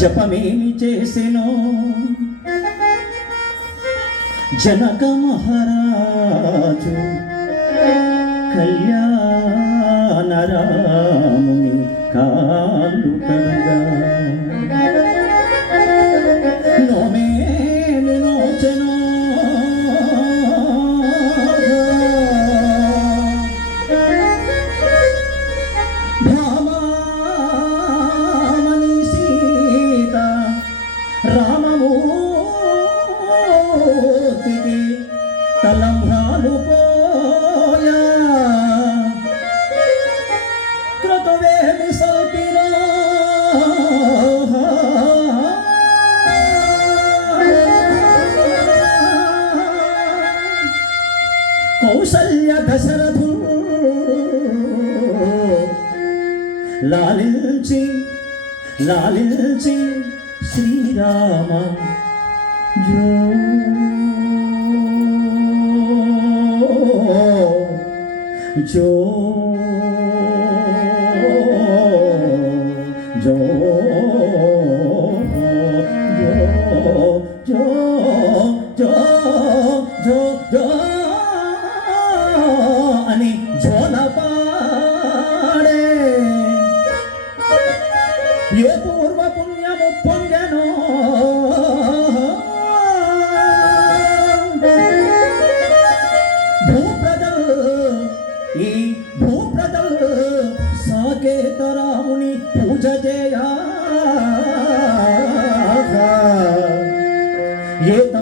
జపమేమి చేసెను? జనక మహారాజు కళ్యాణ రాముని కాళ్ళు ലാലിൽ സിംഗ് ലാലിൽ സിംഗ് ശ്രീരാമ ജോ ജോ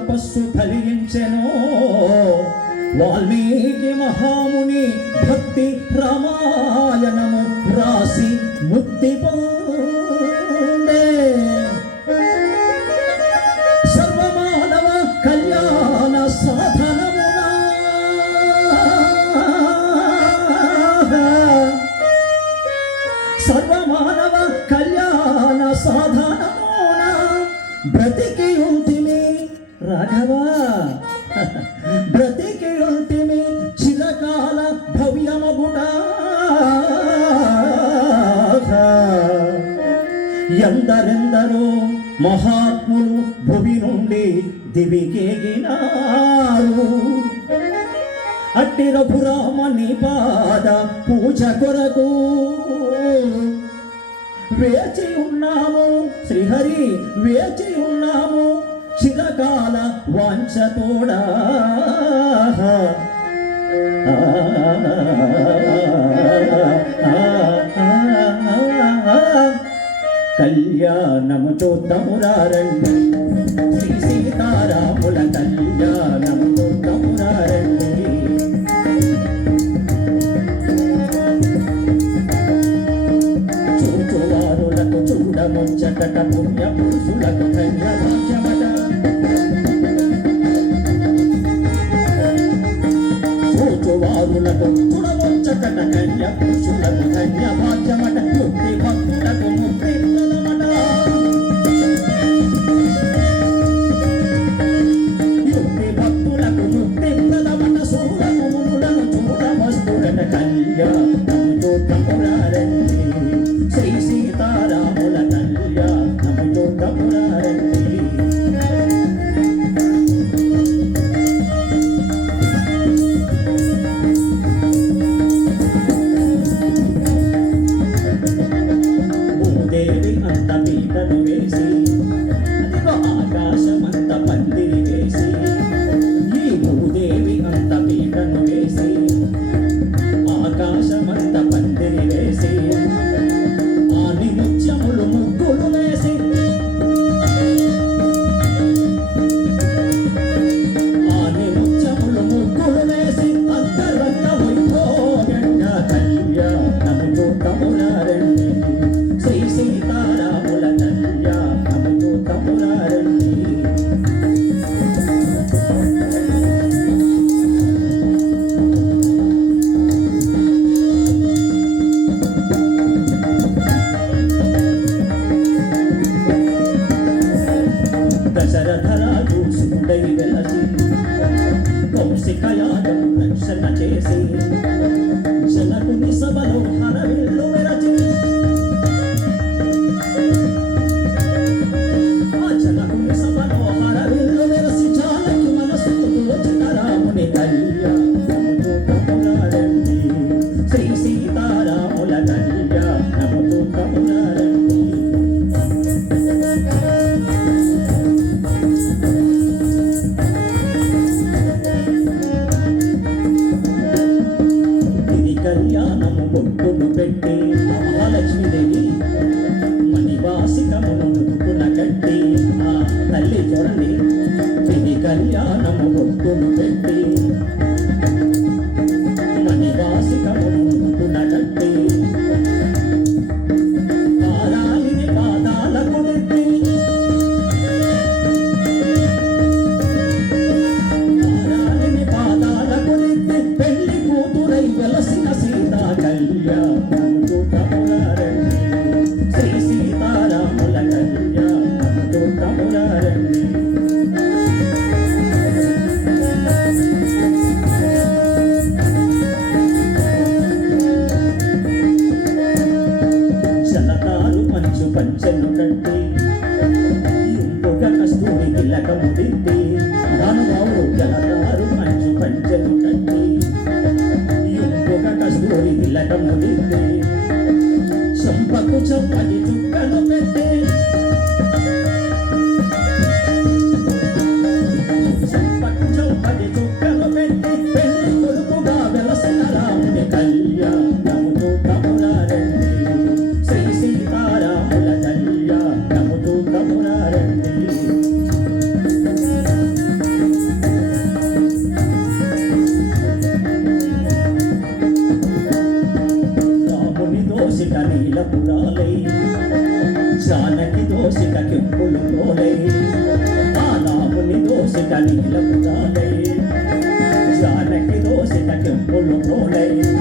తపస్సు ఫలించెనో వాల్మీకి మహాముని భక్తి రామాయణము రాసి ముక్తి పొందే. సర్వమానవ కళ్యాణ సాధనమునా. సర్వమానవ కళ్యాణ సాధనమున. బ్రతికి ఉంటిమి రాఘవా చిరకాల భవ్యమగుట. ఎందరెందరో మహాత్ములు భువి నుండి దివికేగినారు అట్టి రఘురామని పాద పూజ కొరకు వేచి ఉన్నాము. శ్రీహరి వేచి ఉన్నాము. చిరకాల వాంఛతోడా కళ్యాణము చూద్దాము కళ్యాణము బొట్టును కస్తూరి తిలకము దిద్ది చంపకు చంపని Ngôi.